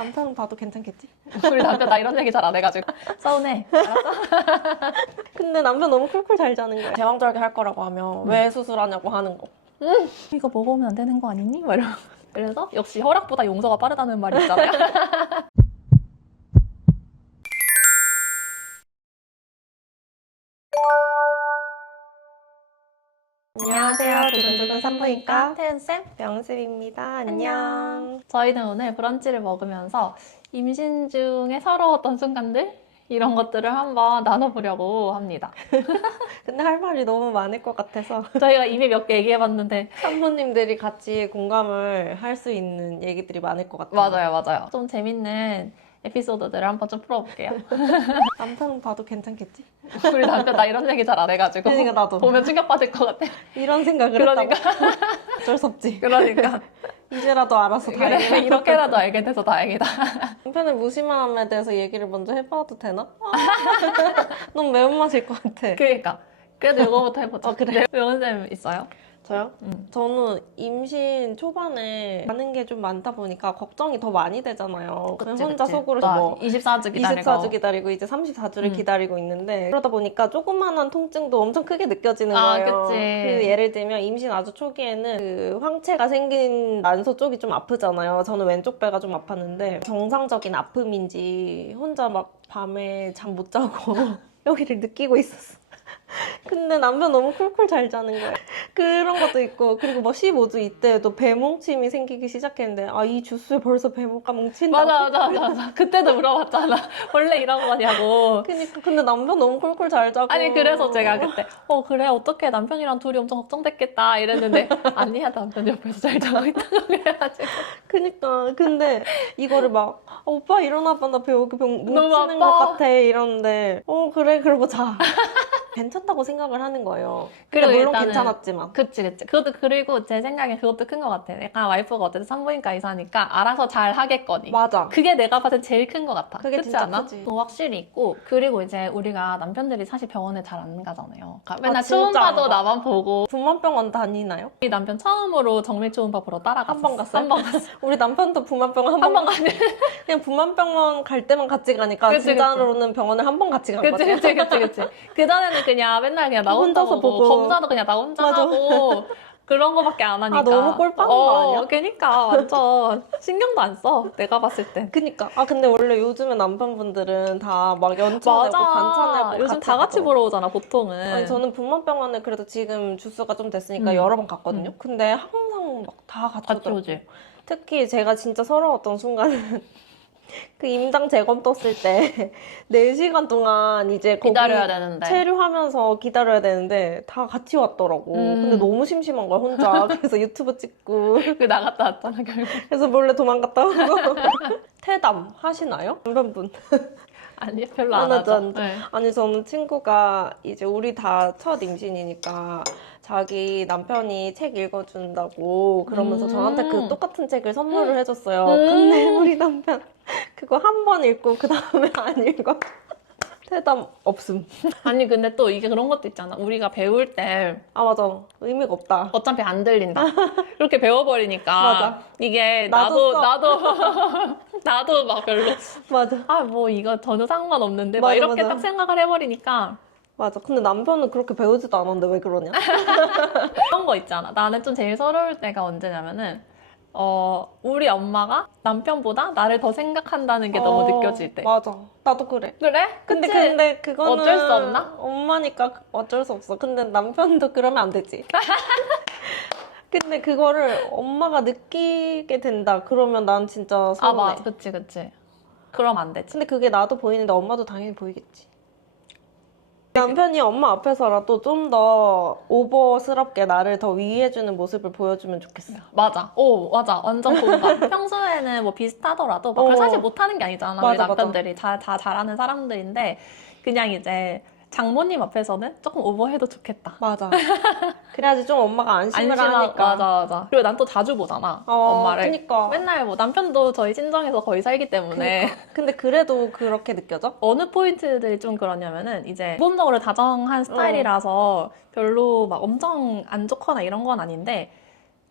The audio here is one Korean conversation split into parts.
남편 봐도 괜찮겠지? 우리 남편 나 이런 얘기 잘 안 해가지고 서운해. 알았어? 근데 남편 너무 쿨쿨 잘 자는 거야. 제왕절개 할 거라고 하면 왜 수술하냐고 하는 거. 이거 먹으면 안 되는 거 아니니? 막 이러고. 그래서 역시 허락보다 용서가 빠르다는 말이 있잖아요. 안녕하세요. 두근두근 산부인과 태은쌤. 명습입니다. 안녕. 저희는 오늘 브런치를 먹으면서 임신 중에 서러웠던 순간들? 이런 것들을 한번 나눠보려고 합니다. 근데 할 말이 너무 많을 것 같아서 저희가 이미 몇 개 얘기해봤는데 산부님들이 같이 공감을 할 수 있는 얘기들이 많을 것 같아요. 맞아요. 좀 재밌는 에피소드들을 한번 좀 풀어볼게요. 남편 봐도 괜찮겠지? 우리 남편 나 이런 얘기 잘 안 해가지고 그러니까 나도 보면 충격받을 것 같아. 이런 생각을 그러니까. 했다고. 어쩔 수 없지. 그러니까 이제라도 알아서 그래, 다행이다. 이렇게라도 알게 돼서 다행이다. 남편의 무심함에 대해서 얘기를 먼저 해봐도 되나? 너무 매운맛일 것 같아. 그러니까 그래도 이거부터 해보자. 그래. 명은쌤 있어요? 저요? 저는 임신 초반에 가는 게 좀 많다 보니까 걱정이 더 많이 되잖아요. 혼자 속으로 뭐 24주 기다리고 24주 기다리고 이제 34주를 기다리고 있는데 그러다 보니까 조그만한 통증도 엄청 크게 느껴지는 거예요. 그치. 그 예를 들면 임신 아주 초기에는 그 황체가 생긴 난소 쪽이 좀 아프잖아요. 저는 왼쪽 배가 좀 아팠는데 정상적인 아픔인지 혼자 막 밤에 잠 못 자고 여기를 느끼고 있었어. 근데 남편 너무 쿨쿨 잘 자는 거야. 그런 것도 있고 그리고 뭐 15주 이때도 배뭉침이 생기기 시작했는데 아 이 주스에 벌써 배가 뭉친다고? 맞아. 그때도 물어봤잖아. 원래 이런 거냐고. 그니까 근데 남편 너무 쿨쿨 잘 자고 아니 그래서 제가 그때 그래 어떻게 남편이랑 둘이 엄청 걱정됐겠다 이랬는데 아니야 남편 옆에서 잘 자고 있다고 그래가지고 그니까 근데 이거를 막 오빠 일어나봐 나 배 여기 뭉치는 너무 것 아파. 같아 이러는데 그래 그러고 자 괜찮다고 생각을 하는 거예요. 근데 그리고 물론 일단은- 괜찮았지만 그치. 그것도 그리고 제 생각엔 그것도 큰 것 같아. 약간 와이프가 어쨌든 산부인과 의사니까 알아서 잘 하겠거니. 맞아. 그게 내가 봤을 때 제일 큰 것 같아. 그게 그렇지 진짜 않아? 크지. 확실히 있고 그리고 이제 우리가 남편들이 사실 병원에 잘 안 가잖아요. 그러니까 맨날 진짜 안 초음파도 가. 나만 보고 부만병원 다니나요? 우리 남편 처음으로 정밀 초음파 보러 따라갔어. 한 번 갔어요? 한 번 갔어. 우리 남편도 부만병원 한 한 번 번 가네. 그냥 부만병원 갈 때만 같이 가니까 그치, 진짜로는 병원을 한 번 같이 간 거지. 그치. 그전에는 그냥 맨날 그냥 나 혼자 혼자서 보고 보고. 검사도 그냥 나 혼자 맞아. 하고 그런 거밖에 안 하니까. 너무 꼴빵한 거 아니야? 그니까 완전 신경도 안 써. 내가 봤을 땐. 그니까 근데 원래 요즘에 남편분들은 다 막 연초 내고 반차 내고 요즘 다 같이 가고. 보러 오잖아, 보통은. 아니 저는 부만병원에 그래도 지금 주수가 좀 됐으니까 음. 여러 번 갔거든요. 근데 항상 막 다 같이 같이 오더라고요. 오지. 특히 제가 진짜 서러웠던 순간은 그 임당 재검 떴을 때 4시간 동안 이제 거기 기다려야 되는데. 체류하면서 기다려야 되는데 다 같이 왔더라고. 근데 너무 심심한 거야 혼자. 그래서 유튜브 찍고 그 나갔다 왔잖아, 결국. 그래서 몰래 도망갔다 오고. 태담 하시나요? 남편분. 아니, 별로 안 하나도 하죠. 안 돼. 아니 저는 친구가 이제 우리 다 첫 임신이니까 자기 남편이 책 읽어준다고 그러면서 저한테 그 똑같은 책을 선물을 해줬어요. 근데 우리 남편 그거 한 번 읽고 그 다음에 안 읽어. 대담 없음. 아니, 근데 또 이게 그런 것도 있잖아. 우리가 배울 때 맞아. 의미가 없다. 어차피 안 들린다. 그렇게 배워버리니까. 맞아. 이게 나도 나도 막 별로. 맞아. 뭐 이거 전혀 상관없는데. 막 맞아, 이렇게 맞아. 딱 생각을 해버리니까. 맞아. 근데 남편은 그렇게 배우지도 않았는데 왜 그러냐? 그런 거 있잖아. 나는 좀 제일 서러울 때가 언제냐면은, 우리 엄마가 남편보다 나를 더 생각한다는 게 너무 느껴질 때. 맞아. 나도 그래. 그래? 근데 그치? 근데 그거는 어쩔 수 없나? 엄마니까 어쩔 수 없어. 근데 남편도 그러면 안 되지. 근데 그거를 엄마가 느끼게 된다. 그러면 난 진짜 서운해. 맞아. 그치. 그럼 안 되지. 근데 그게 나도 보이는데 엄마도 당연히 보이겠지. 남편이 엄마 앞에서라도 좀 더 오버스럽게 나를 더 위해주는 모습을 보여주면 좋겠어. 맞아. 맞아. 완전 공감. 평소에는 뭐 비슷하더라도 막 그걸 사실 못하는 게 아니잖아. 우리 맞아, 남편들이 다 잘하는 사람들인데 그냥 이제 장모님 앞에서는 조금 오버해도 좋겠다. 맞아. 그래야지 좀 엄마가 안심을 하니까. 맞아. 그리고 난 또 자주 보잖아. 엄마를. 그니까. 맨날 뭐 남편도 저희 친정에서 거의 살기 때문에. 근데 그래도 그렇게 느껴져? 어느 포인트들이 좀 그러냐면은 이제 기본적으로 다정한 스타일이라서 별로 막 엄청 안 좋거나 이런 건 아닌데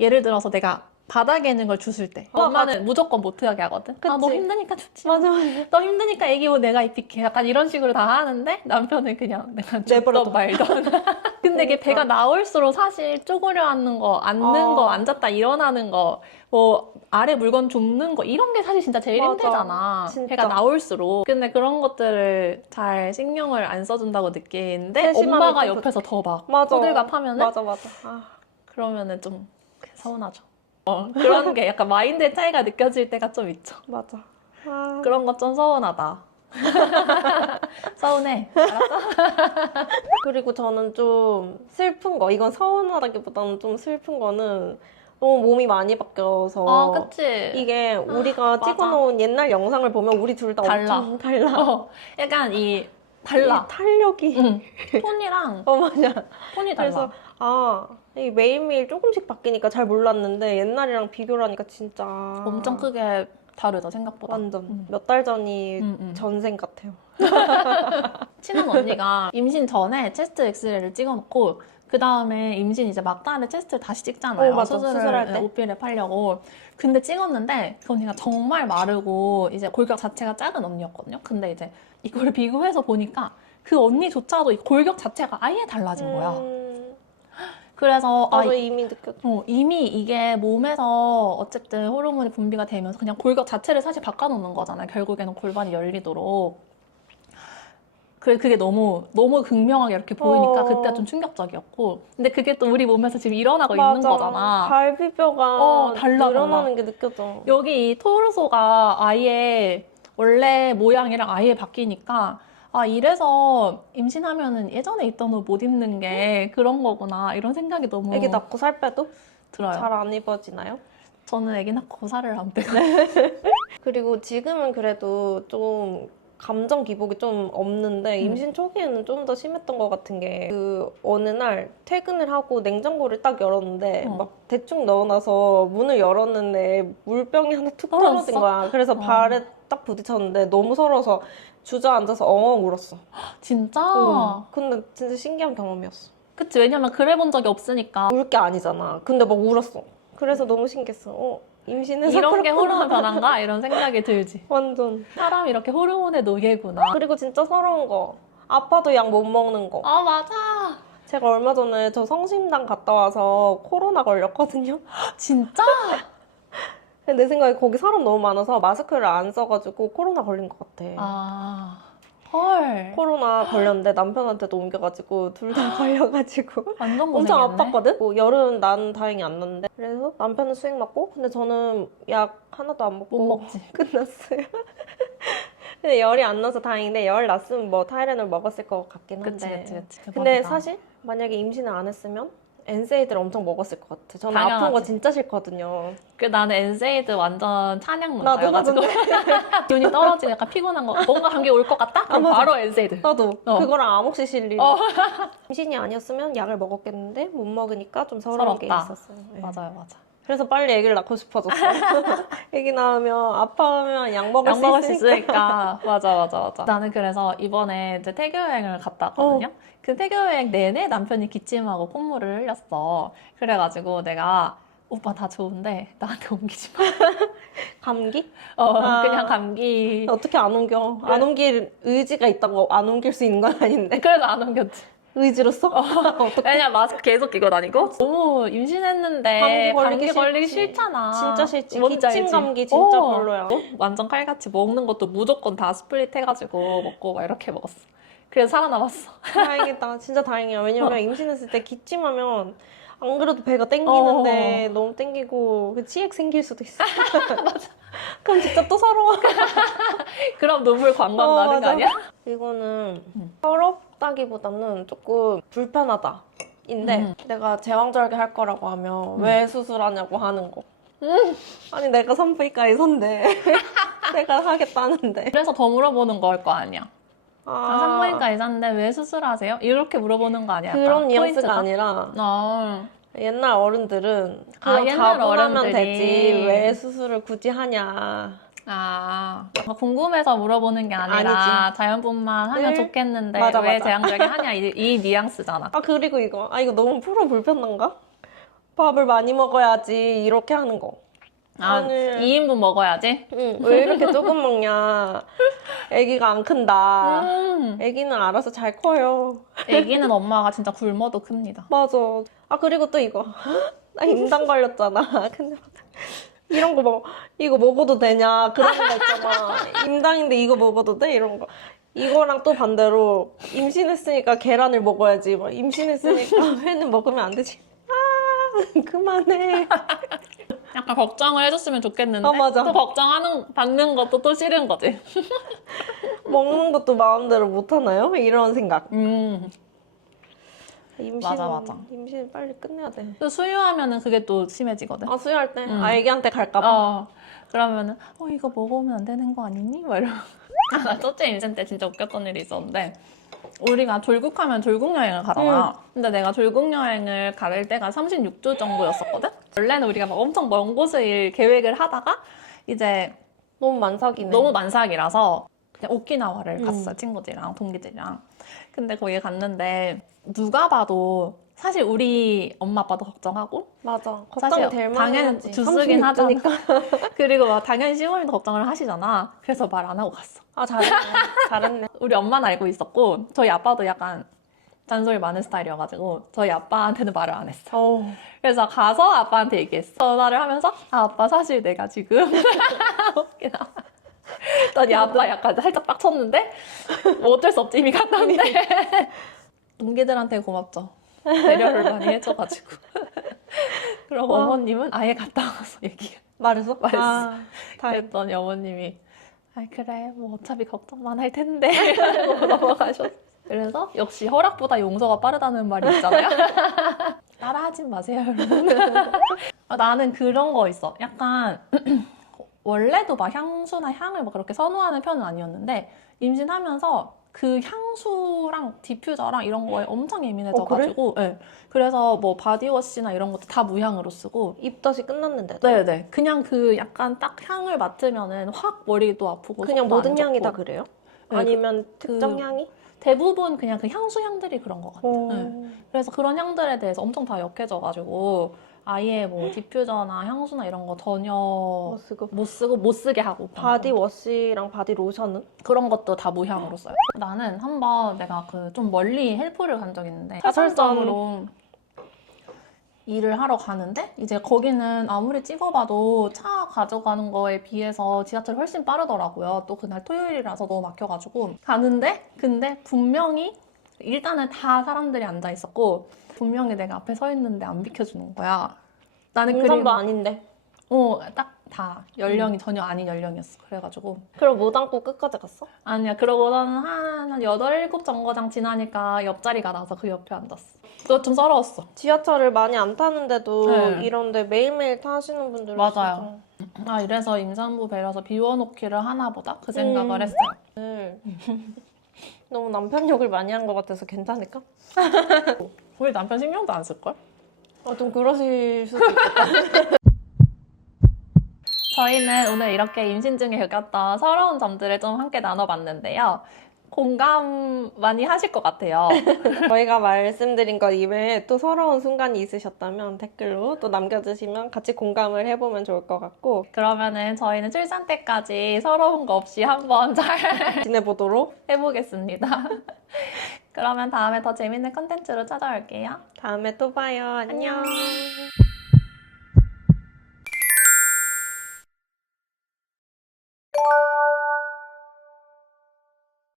예를 들어서 내가 바닥에 있는 걸 주술 때. 어, 엄마는 무조건 못하게 하거든. 아, 너 그치. 힘드니까 좋지. 맞아. 너 힘드니까 애기 옷 내가 입힐게. 약간 이런 식으로 다 하는데 남편은 그냥 내가 내버려둬. 죽던 말던. 근데 이게 배가 나올수록 사실 쪼그려 앉는 거, 앉는 거, 앉았다 일어나는 거, 뭐 아래 물건 줍는 거 이런 게 사실 진짜 제일 맞아. 힘들잖아. 진짜. 배가 나올수록. 근데 그런 것들을 잘 신경을 안 써준다고 느끼는데 세심함이 엄마가 또 옆에서 더 막 맞아. 호들갑 하면은 맞아. 아. 그러면은 좀 서운하죠. 그런 게 약간 마인드의 차이가 느껴질 때가 좀 있죠. 맞아. 아. 그런 거 좀 서운하다. 서운해. 그리고 저는 좀 슬픈 거, 이건 서운하다기보다는 좀 슬픈 거는 너무 몸이 많이 바뀌어서 아, 그치. 이게 우리가 맞아. 찍어놓은 옛날 영상을 보면 우리 둘 다 달라. 엄청 달라. 약간 달라. 이 탄력이. 응. 톤이랑 맞아. 톤이 달라. 그래서 이 매일매일 조금씩 바뀌니까 잘 몰랐는데 옛날이랑 비교를 하니까 진짜 엄청 크게 다르다, 생각보다. 완전 몇 달 전이 응. 전생 같아요. 친한 언니가 임신 전에 체스트 엑스레이를 찍어놓고 그 다음에 임신 이제 막달에 체스트를 다시 찍잖아요. 맞아. 수술할 때. 오피를 하려고. 근데 찍었는데 그 언니가 정말 마르고 이제 골격 자체가 작은 언니였거든요. 근데 이제 이거를 비교해서 보니까 그 언니조차도 이 골격 자체가 아예 달라진 거야. 그래서 나도 이미 느꼈어. 이미 이게 몸에서 어쨌든 호르몬이 분비가 되면서 그냥 골격 자체를 사실 바꿔놓는 거잖아요. 결국에는 골반이 열리도록. 그게 너무 극명하게 이렇게 보이니까 그때 좀 충격적이었고. 근데 그게 또 우리 몸에서 지금 일어나고 있는 거잖아. 갈비뼈가 달라. 늘어나는 게 느껴져. 여기 이 토르소가 아예 원래 모양이랑 아예 바뀌니까 이래서 임신하면은 예전에 있던 옷 못 입는 게 그런 거구나 이런 생각이 너무 애기 낳고 살 빼도 들어요. 잘 안 입어지나요? 저는 애기 낳고 살을 안 빼고. 그리고 지금은 그래도 좀 감정 기복이 좀 없는데 임신 초기에는 좀 더 심했던 것 같은 게 그 어느 날 퇴근을 하고 냉장고를 딱 열었는데 막 대충 넣어놔서 문을 열었는데 물병이 하나 툭 떨어진 거야. 그래서 발에 딱 부딪혔는데 너무 서러워서 주저앉아서 엉엉 울었어. 진짜? 근데 진짜 신기한 경험이었어. 그치, 왜냐면 그래 본 적이 없으니까. 울 게 아니잖아. 근데 막 울었어. 그래서 너무 신기했어. 임신해서 이런 게 그렇구나. 호르몬 변화인가? 이런 생각이 들지. 완전. 사람이 이렇게 호르몬의 노예구나. 그리고 진짜 서러운 거. 아파도 약 못 먹는 거. 맞아. 제가 얼마 전에 저 성심당 갔다 와서 코로나 걸렸거든요. 진짜? 근데 내 생각에 거기 사람 너무 많아서 마스크를 안 써가지고 코로나 걸린 것 같아. 헐. 코로나 걸렸는데 남편한테도 옮겨가지고 둘 다 걸려가지고 완전 엄청 고생했네. 아팠거든? 뭐 열은 난 다행히 안 났는데 그래서 남편은 수액 맞고 근데 저는 약 하나도 안 먹고 못 먹지. 끝났어요. 근데 열이 안 나서 다행인데 열 났으면 뭐 타이레놀 먹었을 것 같긴 한데 그치. 근데 대박이다. 사실 만약에 임신을 안 했으면 엔세이드를 엄청 먹었을 것 같아. 저는 당연하지. 아픈 거 진짜 싫거든요. 나는 엔세이드 완전 찬양 나도 문자여가지고 기운이 떨어지고 약간 피곤한 거 뭔가 감기 올 것 같다? 그럼 맞아. 바로 엔세이드. 나도 그거랑 아모크실린. 어. 임신이 아니었으면 약을 먹었겠는데 못 먹으니까 좀 서러운 게 서럽다. 있었어요. 네. 맞아. 그래서 빨리 아기를 낳고 싶어졌어요. 아기 낳으면 아파하면 약 먹을 약 먹을 수 수 있으니까. 있으니까. 맞아. 나는 그래서 이번에 이제 태교 여행을 갔다 왔거든요. 그 태교 여행 내내 남편이 기침하고 콧물을 흘렸어. 그래가지고 내가 오빠 다 좋은데 나한테 옮기지 마. 감기? 그냥 감기. 어떻게 안 옮겨? 안 옮길 의지가 있다고 안 옮길 수 있는 건 아닌데. 그래도 안 옮겼지. 의지로서? 어떻게? 왜냐면 마스크 계속 끼고 다니고 너무 임신했는데 감기 걸리기 싫지. 싫잖아. 진짜 싫지. 뭔지 기침 알지? 감기 진짜 어. 별로야. 완전 칼같이 먹는 것도 무조건 다 스플릿 해가지고 먹고 막 이렇게 먹었어. 그래서 살아남았어. 다행이다. 진짜 다행이야. 왜냐면 임신했을 때 기침하면 안 그래도 배가 땡기는데 너무 땡기고 치액 생길 수도 있어. 맞아. 그럼 진짜 또 서러워. 그럼 눈물 광광 나는 거 맞아. 아니야? 이거는 서럽다기보다는 조금 불편하다. 인데 내가 제왕절개 할 거라고 하면 왜 수술하냐고 하는 거. 아니 내가 산부인과 의사인데 내가 하겠다는데. 그래서 더 물어보는 걸 거 아니야. 산부인과 의사인데 왜 수술하세요? 이렇게 물어보는 거 아니야? 그런 뉘앙스가 포인트가? 아니라 옛날 어른들은 그냥 옛날 자궁하면 어른들이. 되지 왜 수술을 굳이 하냐. 궁금해서 물어보는 게 아니라 아니지. 자연분만 하면 네. 좋겠는데 맞아, 왜 맞아. 제왕절개 하냐 이 뉘앙스잖아. 그리고 이거 너무 프로 불편한가? 밥을 많이 먹어야지 이렇게 하는 거. 아, 오늘 2인분 먹어야지? 응, 왜 이렇게 조금 먹냐. 애기가 안 큰다. 애기는 알아서 잘 커요. 애기는 엄마가 진짜 굶어도 큽니다. 맞아. 아, 그리고 또 이거. 나 임당 걸렸잖아. 근데 이런 거 이거 먹어도 되냐. 그런 거 있잖아. 임당인데 이거 먹어도 돼? 이런 거. 이거랑 또 반대로 임신했으니까 계란을 먹어야지. 막 임신했으니까 회는 먹으면 안 되지. 아, 그만해. 약간 걱정을 해줬으면 좋겠는데 아, 맞아. 또 받는 것도 또 싫은 거지. 먹는 것도 마음대로 못 하나요? 이런 생각. 맞아. 임신 빨리 끝내야 돼. 또 수유하면은 그게 또 심해지거든. 아, 수유할 때? 아, 애기한테 갈까봐. 그러면은 이거 먹으면 안 되는 거 아니니? 막 이러고. 나 첫째 임신 때 진짜 웃겼던 일이 있었는데 우리가 졸국하면 졸국 여행을 가잖아. 근데 내가 졸국 여행을 갈 때가 36주 정도였었거든? 원래는 우리가 막 엄청 먼 곳을 계획을 하다가 이제 너무 만삭이네. 너무 만삭이라서 그냥 오키나와를 갔어요. 친구들이랑 동기들이랑. 근데 거기 갔는데 누가 봐도 사실 우리 엄마 아빠도 걱정하고 맞아. 사실 걱정이 될 당연히 만하지. 주쓰긴 하잖아. 36주니까. 그리고 막 당연히 시어머니도 걱정을 하시잖아. 그래서 말 안 하고 갔어. 아, 잘했네. 잘했네. 우리 엄마는 알고 있었고 저희 아빠도 약간 잔소리 많은 스타일이어가지고 저희 아빠한테는 말을 안 했어. 어우. 그래서 가서 아빠한테 얘기했어. 전화를 하면서 아빠 사실 내가 지금 그랬더니 아빠 약간 살짝 빡쳤는데 뭐 어쩔 수 없지 이미 갔다는데 동기들한테 고맙죠. 배려를 많이 해줘가지고. 그럼 어머님은 아예 갔다 와서 얘기해. 말했어? 말했어. 아, 그랬더니 어머님이 그래 뭐 어차피 걱정만 할 텐데 하고 넘어가셨어. 그래서 역시 허락보다 용서가 빠르다는 말이 있잖아요. 따라하지 마세요 여러분. 나는 그런 거 있어. 약간 원래도 막 향수나 향을 막 그렇게 선호하는 편은 아니었는데 임신하면서 그 향수랑 디퓨저랑 이런 거에 엄청 예민해져가지고 네. 그래서 뭐 바디워시나 이런 것도 다 무향으로 쓰고 입덧이 끝났는데. 네네 그냥 그 약간 딱 향을 맡으면은 확 머리도 아프고 그냥 속도 모든 안 향이 좋고. 다 그래요? 네, 아니면 특정 그- 향이? 대부분 그냥 그 향수 향들이 그런 것 같아요. 오. 네. 그래서 그런 향들에 대해서 엄청 다 역해져가지고 아예 뭐 디퓨저나 향수나 이런 거 전혀 뭐 쓰고. 못 쓰게 하고 바디워시랑 바디로션은? 그런 것도 다 무향으로 써요. 나는 한번 내가 그 좀 멀리 헬프를 간 적 있는데 사설점. 사설점으로 일을 하러 가는데 이제 거기는 아무리 찍어봐도 차 가져가는 거에 비해서 지하철이 훨씬 빠르더라고요. 또 그날 토요일이라서 너무 막혀가지고 가는데 근데 분명히 일단은 다 사람들이 앉아 있었고 분명히 내가 앞에 서 있는데 안 비켜주는 거야. 나는 임산부 아닌데. 딱 다 연령이 전혀 아닌 연령이었어. 그래가지고 그럼 못 안고 끝까지 갔어? 아니야. 그러고서는 한 8, 7 정거장 지나니까 옆자리가 나서 그 옆에 앉았어. 그거 좀 서러웠어. 지하철을 많이 안 타는데도 네. 이런데 매일매일 타시는 분들은 맞아요. 이래서 임산부 배려서 비워놓기를 하나 보다 그 생각을 했어요. 진짜 너무 남편 욕을 많이 한 것 같아서 괜찮을까? 우리 남편 신경도 안 쓸걸? 좀 그러실 수도 있겠다. 저희는 오늘 이렇게 임신 중에 겪었던 서러운 점들을 좀 함께 나눠봤는데요. 공감 많이 하실 것 같아요. 저희가 말씀드린 것 이외에 또 서러운 순간이 있으셨다면 댓글로 또 남겨주시면 같이 공감을 해보면 좋을 것 같고 그러면은 저희는 출산 때까지 서러운 거 없이 한번 잘 지내보도록. 해보겠습니다. 그러면 다음에 더 재밌는 컨텐츠로 찾아올게요. 다음에 또 봐요. 안녕.